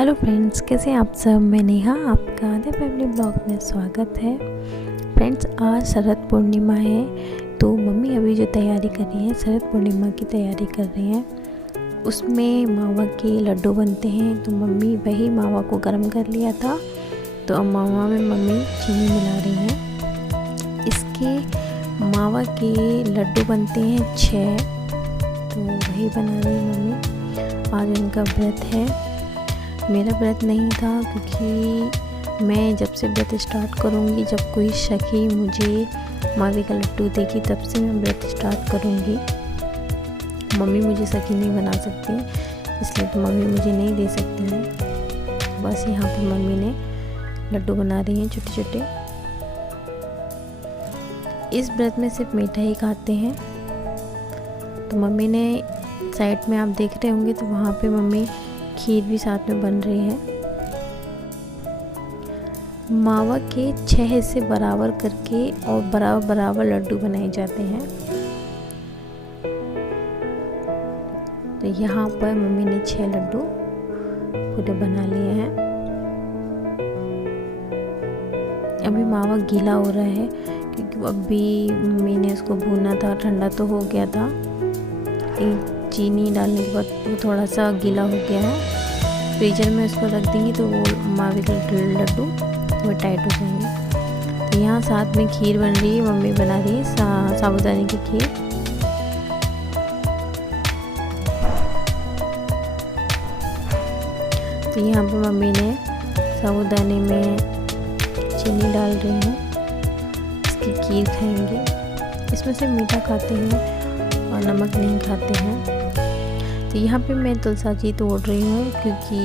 Hello friends, कैसे हैं आप सब। मैं नेहा, आपका आधे फैमिली ब्लॉग में स्वागत है। फ्रेंड्स, आज शरद पूर्णिमा है तो मम्मी अभी जो तैयारी कर रही हैं, शरद पूर्णिमा की तैयारी कर रही हैं। उसमें मावा के लड्डू बनते हैं तो मम्मी वही मावा को गर्म कर लिया था, तो अब मावा में मम्मी चीनी मिला रही हैं। इसके मावा के लड्डू बनते हैं 6, तो वही बना रही है मम्मी। आज उनका व्रत है, मेरा व्रत नहीं था क्योंकि मैं जब से व्रत स्टार्ट करूँगी, जब कोई सखी मुझे मावे का लड्डू देगी तब से मैं व्रत स्टार्ट करूँगी। मम्मी मुझे सखी नहीं बना सकती, इसलिए तो मम्मी मुझे नहीं दे सकती हैं। बस यहाँ पर मम्मी ने लड्डू बना रही हैं छोटे छोटे। इस व्रत में सिर्फ मीठा ही खाते हैं। तो मम्मी ने साइड में आप देख रहे होंगे तो वहाँ पे मम्मी खीर भी साथ में बन रही है। मावा के 6 हिस्से बराबर करके और बराबर बराबर लड्डू बनाए जाते हैं। तो यहाँ पर मम्मी ने 6 लड्डू पूरे बना लिए हैं। अभी मावा गीला हो रहा है क्योंकि अभी मम्मी ने उसको भूना था, ठंडा तो हो गया था। चीनी डालने के बाद वो थोड़ा सा गीला हो गया है। फ्रीजर में उसको रख देंगे तो वो मावे के लड्डू वो टाइट हो जाएंगे। तो यहाँ साथ में खीर बन रही है, मम्मी बना रही है साबूदाने की खीर। तो यहाँ पे मम्मी ने साबूदाने में चीनी डाल रही हैं, इसकी खीर खाएंगे। इसमें से मीठा खाते हैं और नमक नहीं खाते हैं। तो यहाँ पे मैं तुलसा जी तोड़ रही हूँ क्योंकि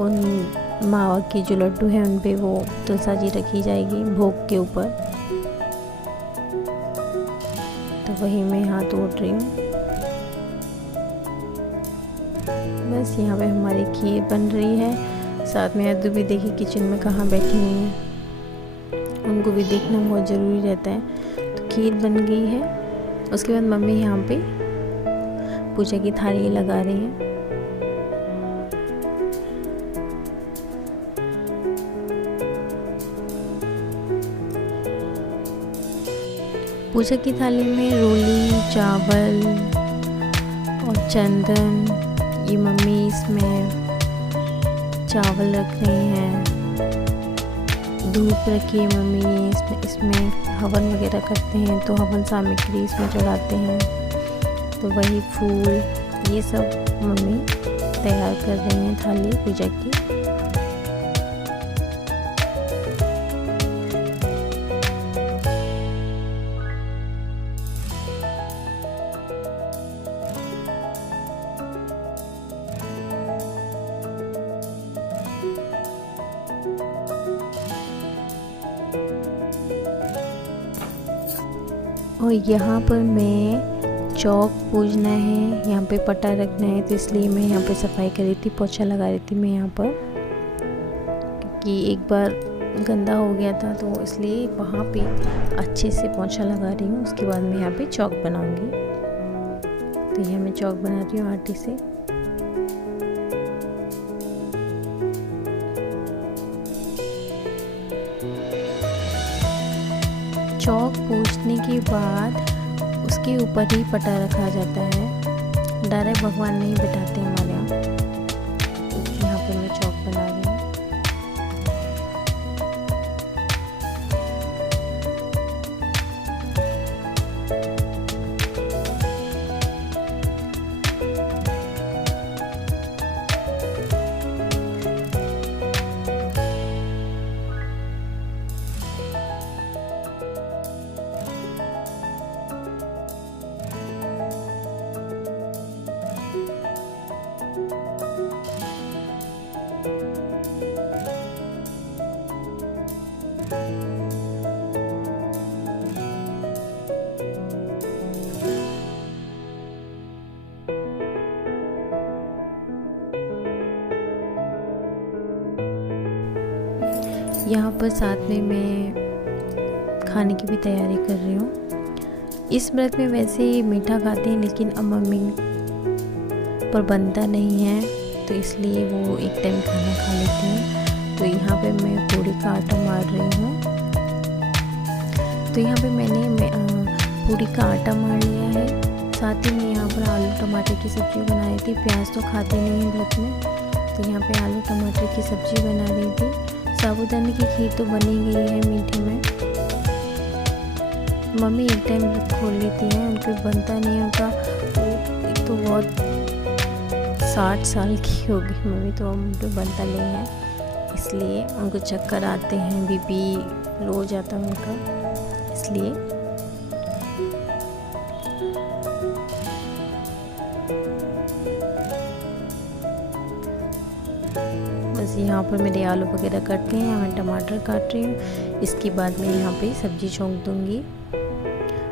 उन मावा के जो लड्डू हैं उन पे वो तुलसा जी रखी जाएगी भोग के ऊपर। तो वही मैं यहाँ तोड़ रही हूँ। बस यहाँ पे हमारी खीर बन रही है। साथ में अद्दू भी देखिए किचन में कहाँ बैठी हुई हैं, उनको भी देखना बहुत ज़रूरी रहता है। तो खीर बन गई है। उसके बाद मम्मी यहाँ पे पूजा की थाली लगा रही हैं। पूजा की थाली में रोली, चावल और चंदन, ये मम्मी इसमें चावल रख रही हैं। धूप रखी है मम्मी, इसमें हवन वगैरह करते हैं तो हवन सामग्री इसमें चढ़ाते हैं। तो वही फूल ये सब मम्मी तैयार कर रही हैं थाली पूजा की। और यहाँ पर मैं चौक पूजना है, यहाँ पे पटा रखना है, तो इसलिए मैं यहाँ पे सफाई कर रही थी, पोछा लगा रही थी मैं यहाँ पर, क्योंकि एक बार गंदा हो गया था तो इसलिए वहाँ पे अच्छे से पोछा लगा रही हूँ। उसके बाद मैं यहाँ पे चौक बनाऊँगी। तो यह मैं चौक बना रही हूँ आटे से। चौक पूजने के बाद उसके ऊपर ही पटा रखा जाता है, डायरेक्ट भगवान नहीं बिठाते हमारे यहाँ। तो यहाँ पर मैं चौक बना रही हूँ। यहाँ पर साथ में मैं खाने की भी तैयारी कर रही हूँ। इस व्रत में वैसे मीठा खाते हैं लेकिन अब मम्मी पर बनता नहीं है तो इसलिए वो एक टाइम खाना खा लेती हैं। तो यहाँ पे मैं पूड़ी का आटा मार रही हूँ। तो यहाँ पे मैंने पूड़ी का आटा मार लिया है। साथ ही मैं यहाँ पर आलू टमाटर की सब्ज़ी बना रही थी। प्याज तो खाते नहीं हैं व्रत में, तो यहाँ पे आलू टमाटर की सब्ज़ी बना रही थी। साबूदाने की खीर तो बनी गई है मीठे में। मम्मी एक टाइम व्रत खोल लेती हैं, उनको बनता नहीं होता। एक तो बहुत 60 साल की हो गई मम्मी, तो उनको बनता नहीं है, इसलिए उनको चक्कर आते हैं, बीपी लो हो जाता है उनका, इसलिए। बस यहाँ पर मेरे आलू वगैरह कट गए हैं, मैं टमाटर काट रही हूँ। इसके बाद मैं यहाँ पे सब्ज़ी छौंक दूँगी।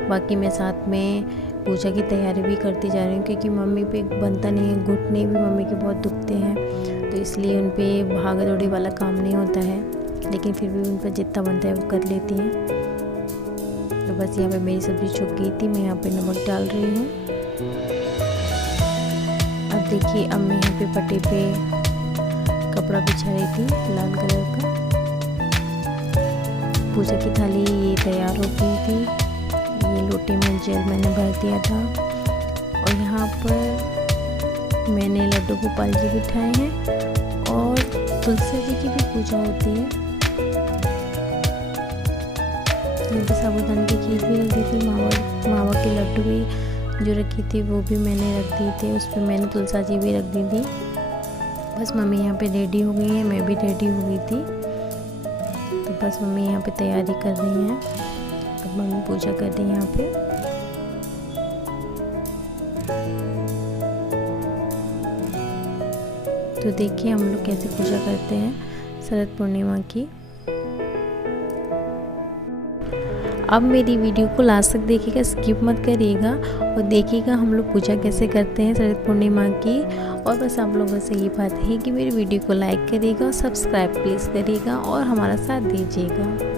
बाकी मैं साथ में पूजा की तैयारी भी करती जा रही हूँ, क्योंकि मम्मी पे बनता नहीं है, घुटने भी मम्मी के बहुत दुखते हैं, तो इसलिए उन पे भागा दौड़ी वाला काम नहीं होता है, लेकिन फिर भी उन पर जितना बनता है वो कर लेती हैं। तो बस यहाँ पे मेरी सब्ज़ी छुप गई थी, मैं यहाँ पे नमक डाल रही हूँ। अब देखिए, अब मैं यहाँ पे पट्टे पे कपड़ा बिछा रही थी लाल कलर का। पूजा की थाली ये तैयार हो गई थी। ये लोटे में जल मैंने भर दिया था, और यहाँ पर मैंने लड्डू गोपाल जी बिठाए हैं, और तुलसी जी की भी पूजा होती है। यहाँ पर साबूदाने की खीर भी रख दी थी, मावा के लड्डू भी जो रखी थी वो भी मैंने रख दी थी, उस पर मैंने तुलसा जी भी रख दी थी। बस मम्मी यहाँ पे रेडी हो गई है, मैं भी रेडी हो गई थी। तो बस मम्मी यहाँ पे तैयारी कर रही हैं। अब मम्मी पूजा कर रही है यहाँ पे। तो देखिए हम लोग कैसे पूजा करते हैं शरद पूर्णिमा की। अब मेरी वीडियो को लास्ट तक देखिएगा, स्किप मत करिएगा, और देखिएगा हम लोग पूजा कैसे करते हैं शरद पूर्णिमा की। और बस आप लोगों से ये बात है कि मेरी वीडियो को लाइक करिएगा और सब्सक्राइब प्लीज़ करिएगा और हमारा साथ दीजिएगा।